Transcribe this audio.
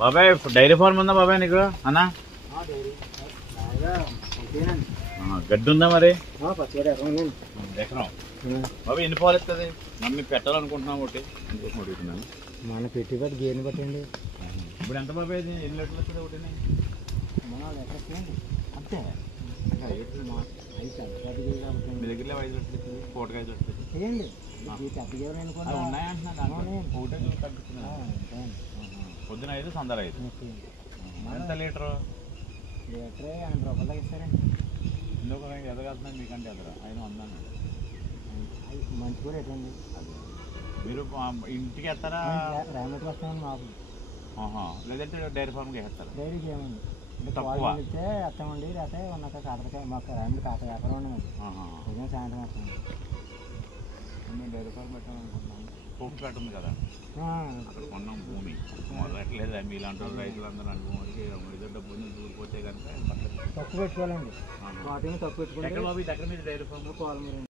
బాబాయ్ dairy farm ఉందా బాబాయ్ నీకు అన్నా? గడ్డి ఉందా మరి? ఎకరం బాబాయ్ ఎన్ని పాలు ఇస్తుంది? మమ్మీ పెట్టాలనుకుంటున్నాం ఒకటి అందుకోసం అడుగుతున్నాను. మన పెట్టుబడి గేర్ని బట్టండి. ఇప్పుడు ఎంత బాబాయ్ ఇది? ఎన్ని లీటర్లు వస్తుంది ఒకటి? అంతే మీ దగ్గర 5 లీటర్లు ఇస్తుంది, పూటకి 5 లీటర్లు ఇస్తుంది. ఉన్నాయంటున్నా ఒకటే చూసి తగ్గిస్తున్నాను. పొద్దున 5 సందర 5. ఎంత లీటరు? లీటర్ 80 రూపాయలు తగ్గిస్తారండి. ఇందుకు ఎదగలుగుతున్నాను మీకంటే ఎదరా ఆయన వందాను. మంచి కూడా ఎట్టండి. మీరు ఇంటికి వేస్తారా? రామేట్ వస్తామండి మాకు. లేదంటే డైరీ ఫార్మ్కి వేస్తారా? డైరీకి ఏమండి అంటే పాలు ఇస్తే వేస్తామండి. లేకపోతే ఉన్నాక కాకరకాయ మాకు రామేట్ కాకర వ్యాపారం ఉండదు. ఉదయం సాయంత్రం వస్తామండి. మేము డైరీ ఫార్మ్ పెట్టాలనుకుంటున్నాం. పోపుపేట ఉంది కదా అక్కడ కొన్నాం భూమి. మొదలట్లేదు మీలాంటి వాళ్ళు రైతులందరూ అనుకోవాలి ఏదో డబ్బు దూరిపోతే కనుక తక్కువ పెట్టుకోవాలండి. వాటిని తక్కువ పెట్టుకోవాలి. ఎక్కడ బాబు దగ్గర మీరు డైరీ ఫార్మ్? పాలు